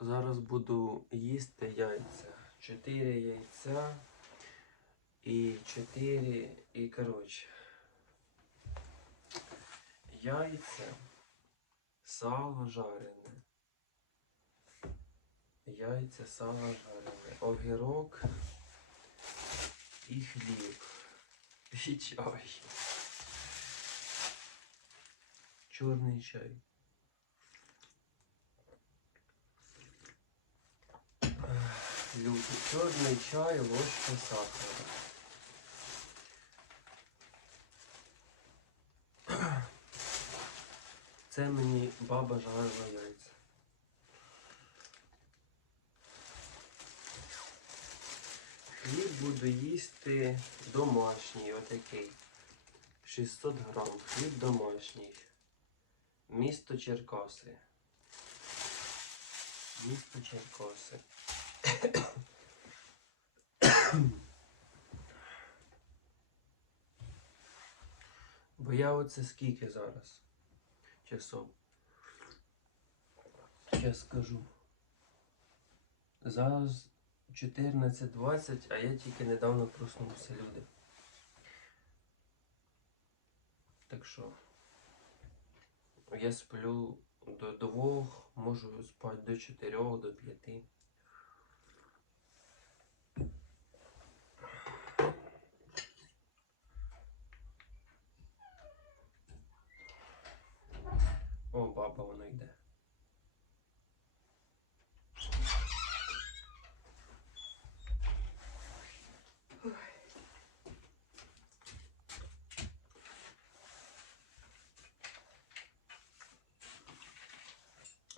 Зараз буду їсти яйця. Чотири яйця і чотири. І коротше. Яйця, сало жарене. Яйця, сало жарене, огірок і хліб. І чай. Чорний чай. Люди, чорний чай, ложка сахара. Це мені баба жарила яйця. Хліб буду їсти домашній, отакий. 600 грам. Хліб домашній. Місто Черкаси. Місто Черкаси. Бо я оце скільки зараз часов. Зараз скажу. Зараз 14.20, а я тільки недавно проснувся, люди. Так що я сплю до двох, можу спати до чотирьох, до п'яти. О, баба, воно йде.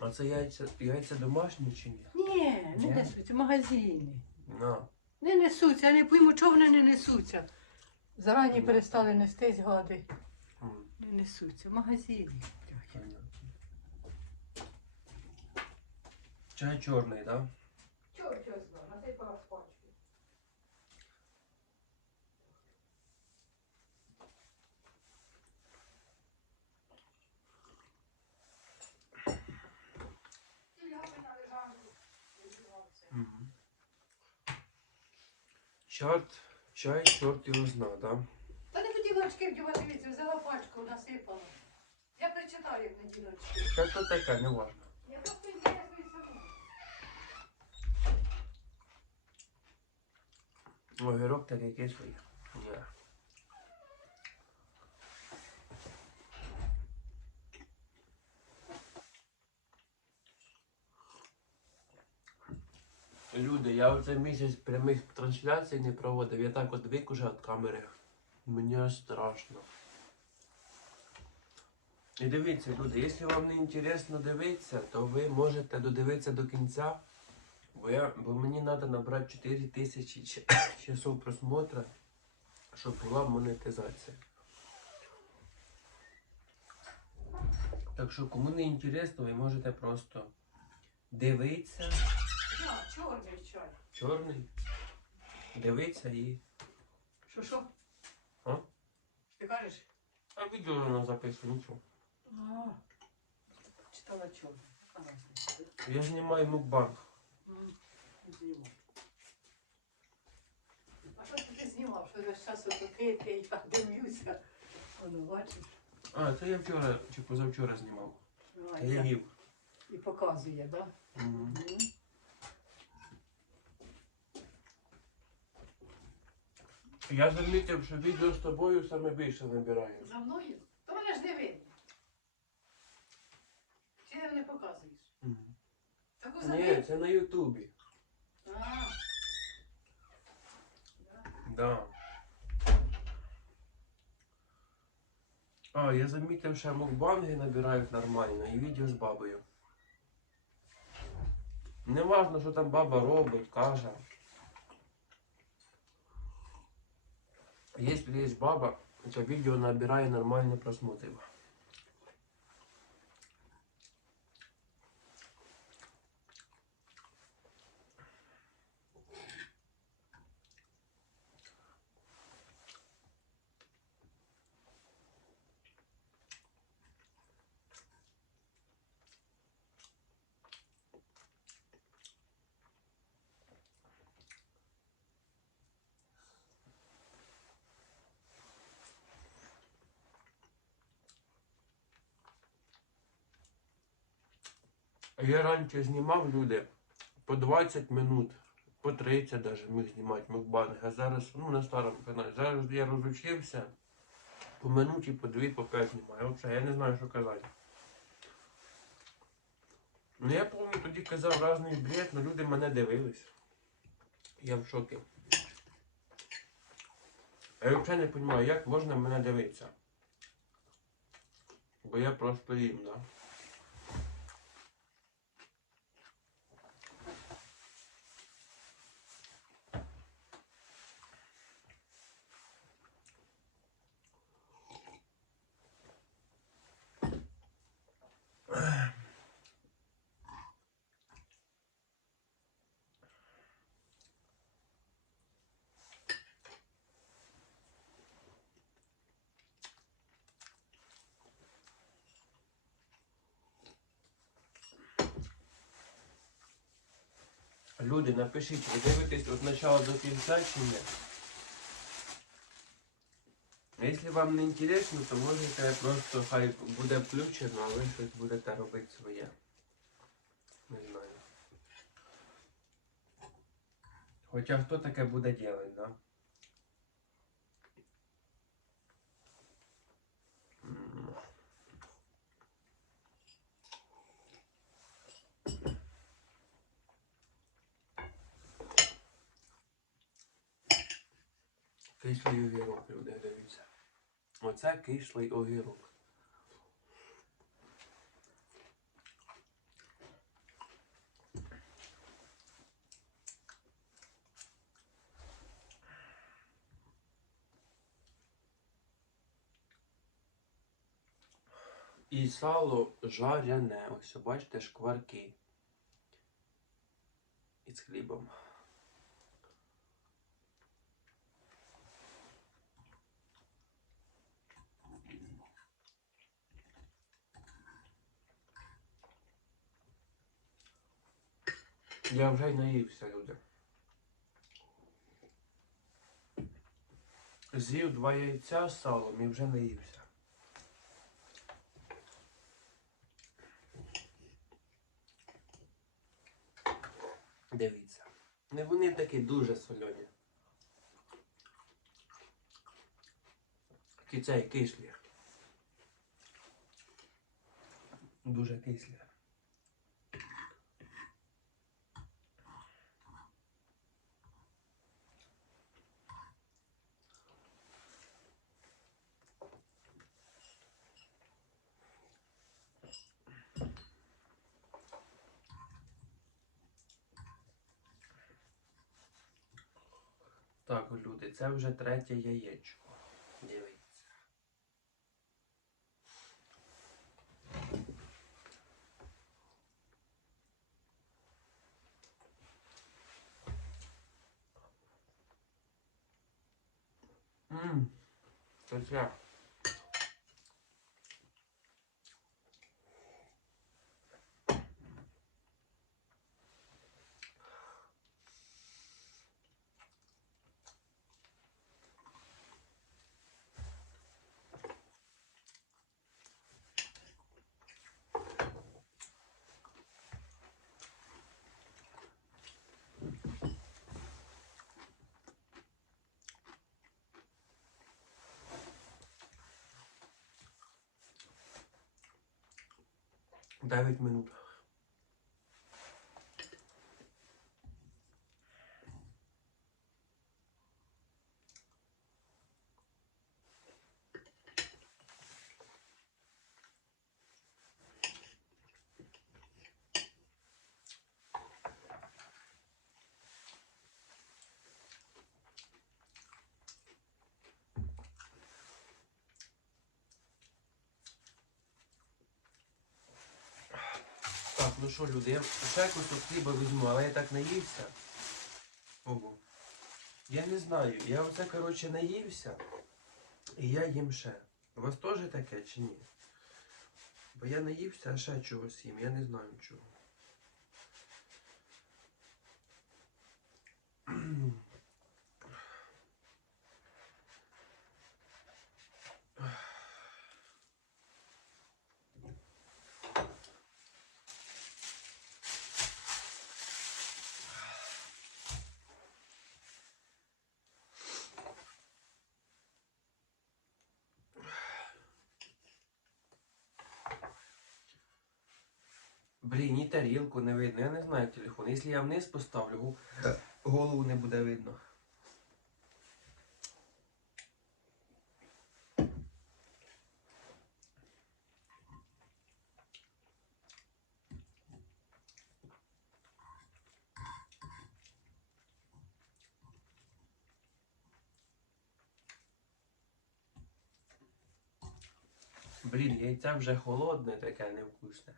А це яйця, яйця домашні чи ні? Ні, не Ні? несуться, магазини. На. Не несуться, я не пойму, чого вони не несуться. Зарані перестали нестись, гади. Не несуться, магазини. понятно. Чай чорний, так? Да? Чого чого знав? Насипала в пачку. Мгм. Чорт, чай, чорт його зна, да? Та не хотіла очки вдівати, дивіться, взяла пачку, насипала. Я прочитаю, як не діла очки. Що то таке, не важно. Огірок такий кислий. Ні. Люди, я оце місяць прямих трансляцій не проводив. Я так от вик уже від камери. Мені страшно. І дивіться, люди, якщо вам не інтересно дивитися, то ви можете додивитися до кінця. Бо, я, бо мені треба набрати 4 тисячі ч- часов просмотра, щоб була монетизація. Так що, кому не інтересно, ви можете просто дивитися. Чорний чай. Чорний. Дивитися і. Що що? А? Ти кажеш? А відео воно записує, нічого. А, читала чорний. Я знімаю мукбанк. А що ти знімав? Що весь час отаке, я дивлюся. Воно, бачиш? А, це я вчора чи позавчора знімав. Ну, я їв. І показує, так? Да? Мгм. Мгм. Я замітив, що відео з тобою саме більше набирає. За мною? То мене ж не Таку Ні, забив? це на Ютубі. А, Да. А, я замітив, що мукбанги набирають нормально і відео з бабою. Не важно, що там баба робить, каже. Якщо є баба, це відео набирає нормальні просмотри. Я раніше знімав люди по 20 минут, по 30 навіть міг знімати мукбанги. А зараз, ну на старому каналі, зараз я розучився. По минуті, по дві, по п'ять знімаю. Взагалі, я не знаю, що казати. Ну я пам'ятаю, тоді казав різний бред, але люди мене дивились. Я в шокі. Я взагалі не розумію, як можна мене дивитися. Бо я просто їм, да? Люди, напишіть, ви дивитесь від початку до кінця чи ні? Якщо вам не інтересно, то можете просто хай буде включено, а ви щось будете робити своє. Не знаю. Хоча хто таке буде робити, да? Кислий огірок, люди, дивіться. Оце кислий огірок. І сало жарене. Ось бачите, шкварки. Із хлібом. Я вже й наївся, люди. З'їв два яйця з салом і вже наївся. Дивіться. Не вони такі дуже солені. Такі цей кислі. Дуже кислі. Так, люди, це вже третє яєчко. Дивіться. Ммм, це. 9 минут. Ну що, люди, я ще кусок хліба візьму, але я так наївся. Ого. Я не знаю, я оце, коротше, наївся, і я їм ще. У вас теж таке чи ні? Бо я наївся, а ще чогось їм, я не знаю чого. Блін, ні тарілку не видно, я не знаю телефон. Якщо я вниз поставлю, голову не буде видно. Блін, яйця вже холодне, таке невкусне.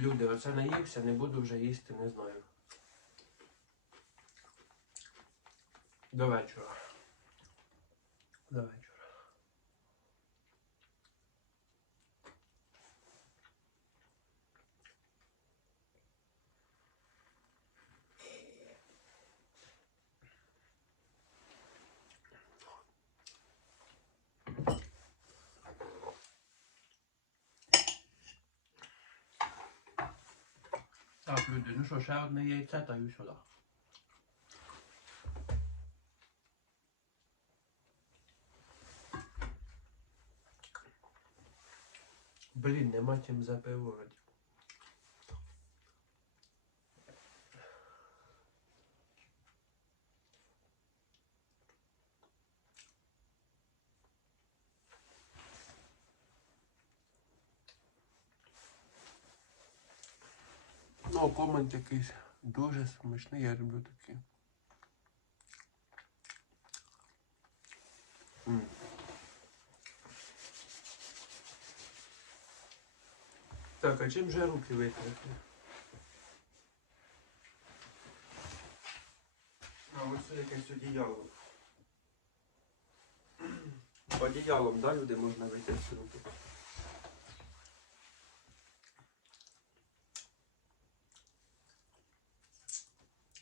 Люди, оце наївся, не буду вже їсти, не знаю. До вечора. До вечора. Так, люди, ну що, ще одне яйце та й сюди. Блін, нема чим запивати. Ну, комент якийсь дуже смачний, я люблю такі. Так, а чим же руки витрати? А ось якесь одіяло. Одіялом, да, люди можна витерти руки?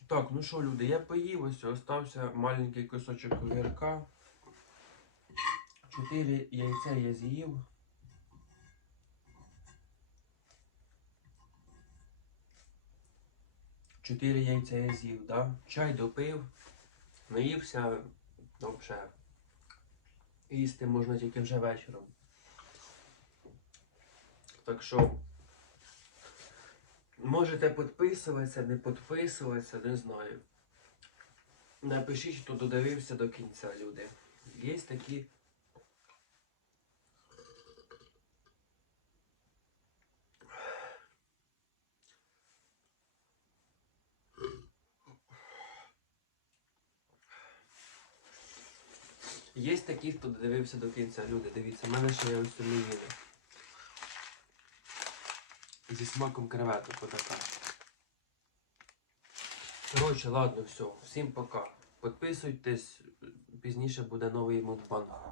Так, ну що, люди, я поїв, ось остався маленький кусочок огірка. Чотири яйця я з'їв. Чотири яйця я з'їв, да? Чай допив, наївся, ну. Їсти можна тільки вже вечором. Так що можете підписуватися, не підписуватися, не знаю. Напишіть, хто додивився до кінця, люди. Є такі. Є такі, хто додивився до кінця. Люди, дивіться, в мене ще є ось мівіни. Зі смаком креветок отака. Коротше, ладно, все. Всім пока. Підписуйтесь, пізніше буде новий мудбанк.